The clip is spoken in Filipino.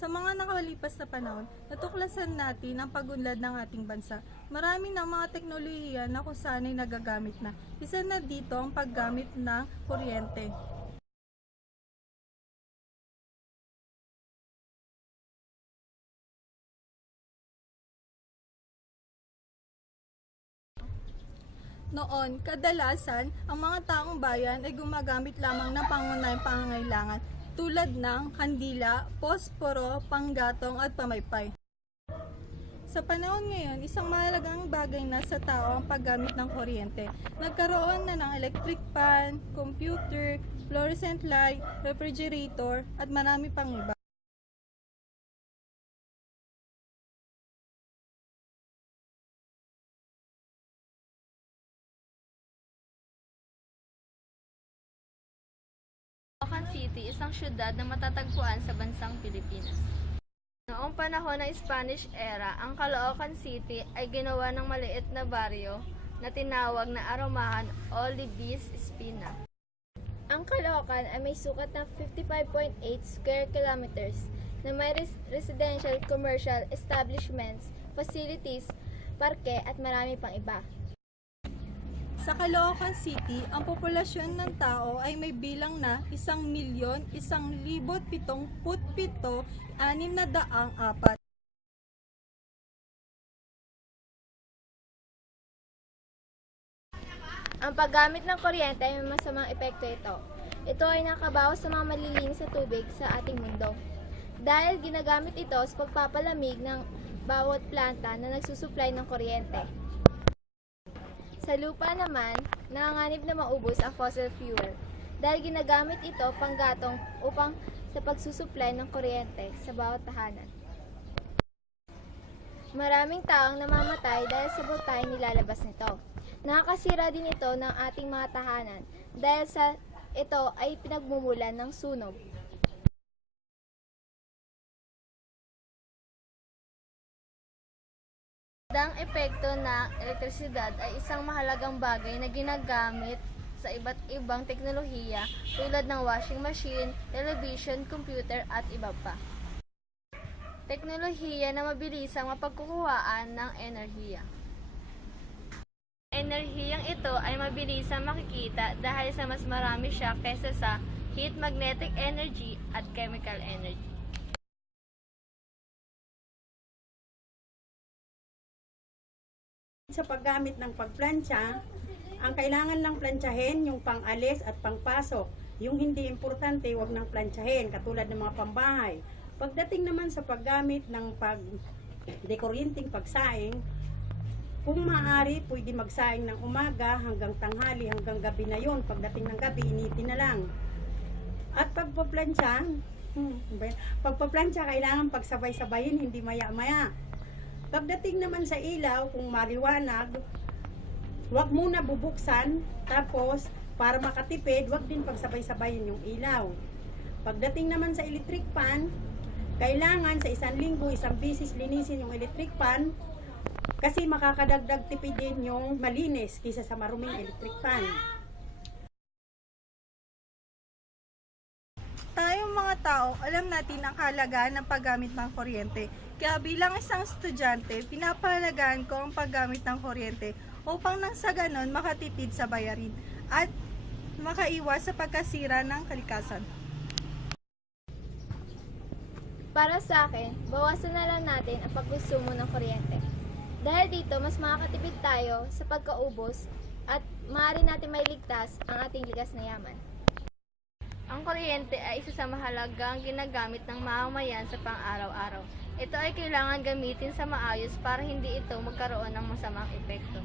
Sa mga nakalipas na panahon, natuklasan natin ang pagunlad ng ating bansa. Marami ng mga teknolohiya na kung saan ay nagagamit na. Isa na dito ang paggamit ng kuryente. Noon, kadalasan, ang mga taong bayan ay gumagamit lamang ng pangunahing pangangailangan tulad ng kandila, posporo, panggatong at pamaypay. Sa panahon ngayon, isang mahalagang bagay na sa tao ang paggamit ng kuryente. Nagkaroon na ng electric fan, computer, fluorescent light, refrigerator at marami pang iba. Caloocan City, isang syudad na matatagpuan sa bansang Pilipinas. Noong panahon ng Spanish era, ang Caloocan City ay ginawa ng maliit na baryo na tinawag na Aromahan o Libis Espina. Ang Caloocan ay may sukat na 55.8 square kilometers na may residential, commercial establishments, facilities, parke at marami pang iba. Sa Caloocan City, ang populasyon ng tao ay may bilang na 1,177,604. Ang paggamit ng kuryente ay may masamang epekto ito. Ito ay nakabawas sa mga malilinis na tubig sa ating mundo. Dahil ginagamit ito sa pagpapalamig ng bawat planta na nagsusupply ng kuryente. Sa lupa naman, nanganganib na maubos ang fossil fuel dahil ginagamit ito panggatong upang sa pagsusupply ng kuryente sa bawat tahanan. Maraming taong namamatay dahil sa butay nilalabas nito. Nakakasira din ito ng ating mga tahanan dahil sa ito ay pinagmumulan ng sunog. Ang epekto ng elektrisidad ay isang mahalagang bagay na ginagamit sa iba't ibang teknolohiya tulad ng washing machine, television, computer at iba pa. Teknolohiya na mabilisang mapagkukuhaan ng enerhiya. Enerhiyang ito ay mabilisang makikita dahil sa mas marami siya kaysa sa heat, magnetic energy at chemical energy. Sa paggamit ng pagplantsa, ang kailangan lang plantsahin yung pang-alis at pang-pasok. Yung hindi importante, wag nang plantsahin, katulad ng mga pambahay. Pagdating naman sa paggamit ng dekuryenting pagsaing, kung maaari, pwede magsaing ng umaga hanggang tanghali, hanggang gabi na yon. Pagdating ng gabi, initin na lang. At pagpaplantsa, kailangan pagsabay-sabayin, hindi maya-maya. Pagdating naman sa ilaw, kung maliwanag, huwag muna bubuksan, tapos para makatipid, huwag din pagsabay-sabayin yung ilaw. Pagdating naman sa electric fan, kailangan sa isang linggo, isang bisis linisin yung electric fan, kasi makakadagdag tipid din yung malinis kaysa sa maruming electric fan. Tayong mga tao, alam natin ang kahalagaan ng paggamit ng kuryente. Kaya bilang isang estudyante, pinapahalagaan ko ang paggamit ng kuryente upang nang sa ganon makatipid sa bayarin at makaiwas sa pagkasira ng kalikasan. Para sa akin, bawasan na lang natin ang pagkonsumo ng kuryente. Dahil dito, mas makakatipid tayo sa pagkaubos at maaari natin mailigtas ang ating likas na yaman. Ang kuryente ay isa sa mahalagang ginagamit ng mamamayan sa pang-araw-araw. Ito ay kailangan gamitin sa maayos para hindi ito magkaroon ng masamang epekto.